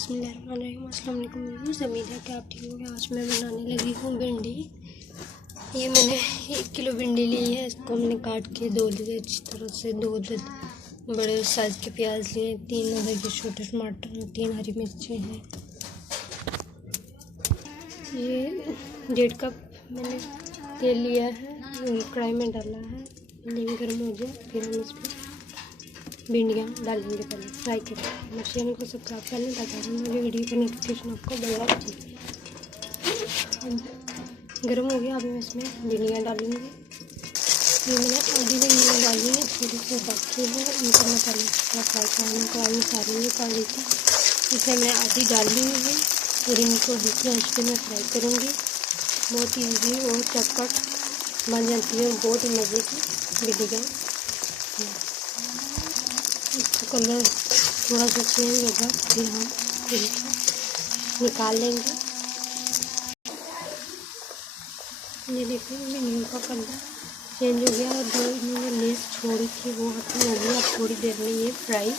बिस्मिल्लाहिर्रहमानिर्रहीम। अस्सलाम वालेकुम व्यूअर्स, उम्मीद है कि आप ठीक होंगे। आज मैं बनाने लगी हूँ भिंडी। ये मैंने 1 किलो भिंडी ली है। इसको मैंने काट के धो लिया अच्छी तरह से। 2 बड़े साइज़ के प्याज लिए, 3 अदरक के छोटे टमाटर, 3 हरी मिर्चें हैं। ये 1.5 कप मैंने तेल लिया है, कढ़ाई में डाला है। तेल गर्म हो गया, फिर हम इसमें भिंडियाँ डालेंगे। पहले फ्राई करेंगे। मेरे चैनल को सब्सक्राइब कर लें ताकि आने वाली वीडियो का नोटिफिकेशन आपको बढ़िया चाहिए। गर्म हो गया, अभी मैं इसमें भिंडियाँ डालूँगी। ये मैंने आधी भिंडियाँ डाली है, थोड़ी सी बाकी है, उनको मैं पहले फ्राई करने को आई सारी निकाल दी थी। इसे मैं आधी डाली हुई है और इनको दूसरे आंच पे मैं फ्राई करूँगी। बहुत ईजी और चटपट बन जाती है, बहुत मज़े की भिंडियाँ। इसका कलर थोड़ा सा चेंज होगा, फिर हम इनको निकाल लेंगे। ये देखिए भिंडियों का कलर चेंज हो गया और जो इन्होंने लेस छोड़ी थी वो खत्म हो गई। अब थोड़ी देर में ये फ्राई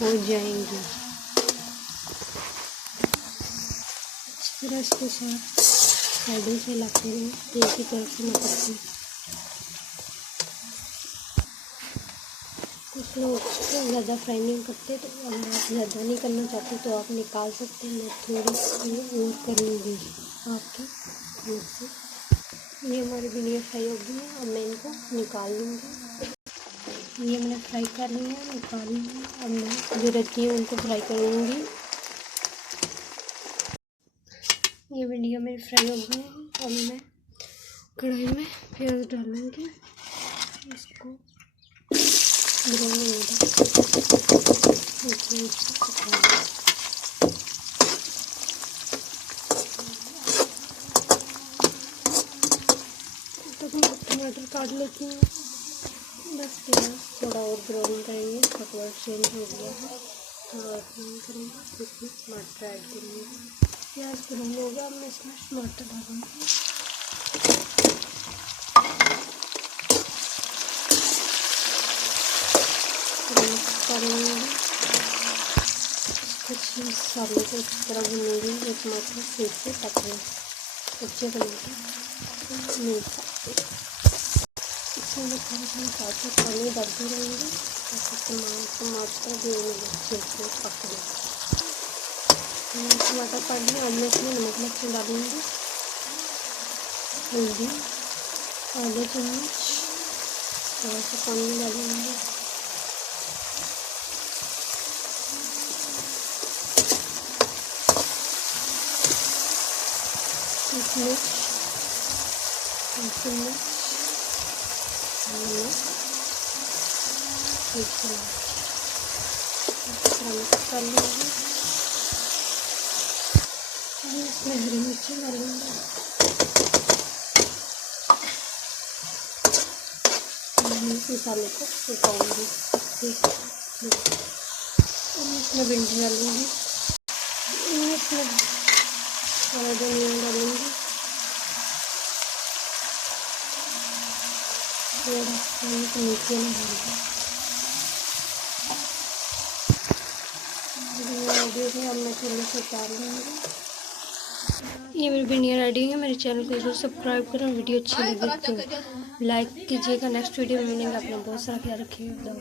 हो जाएंगी। अच्छी तरह इसको साइडों से लाते रहें, एक ही तरफ से न करते। कुछ लोग ज़्यादा फ्राई नहीं करते, तो अगर आप ज़्यादा नहीं करना चाहते तो आप निकाल सकते हैं। मैं थोड़ी सी और करूँगी आपकी मदद से। ये हमारी भिंडियाँ फ्राई हो गई हैं, अब मैं इनको निकाल लूँगी। ये मैंने फ्राई कर लिया है, निकाल लिया। अब मैं जो रहती है उनको फ्राई करूँगी। ये भिंडियाँ मेरी फ्राई हो गई हैं। अब मैं कढ़ाई में प्याज डालूँगी, इसको ब्राउन होने टमाटर काट लेती हूँ। बस प्याज थोड़ा और ब्राउन करेंगे, इसका कलर चेंज हो गया है। थोड़ा और ब्राउन करेंगे, इसमें टमाटर ऐड करेंगे। प्याज ब्राउन हो गया, अब मैं इसमें टमाटर डालूँगी। कर लेंगे कुछ मसाले को अच्छी तरह भूनेंगे। ये टमाटर फिर से पकड़े अच्छे टमाटर मिल सकते। इसमें थोड़ा सा निकाल कर पानी डालते रहेंगे ताकि टमाटर भी अच्छे से पकड़े। टमाटर पक गया, अब मैं इसमें नमक मिर्च डालूँगी, हल्दी आधा चम्मच, थोड़ा सा पानी डालूँगी। मिर्च, नमक, कर लेंगे। इसमें हरी मिर्ची डालेंगे। मसाले को सुखाऊंगी। इसमें भिंडी डालूंगी, इसमें हरा धनिया डालूंगी, नीचे में डालूंगी। अब मैं चूल्हे से उतार लूँगी। ये मेरी भिंडियाँ रेडी है। मेरे चैनल को जरूर सब्सक्राइब करें। वीडियो अच्छी लगे तो लाइक कीजिएगा। नेक्स्ट वीडियो में मिलेंगे। अपना बहुत सारा ख्याल रखिएगा।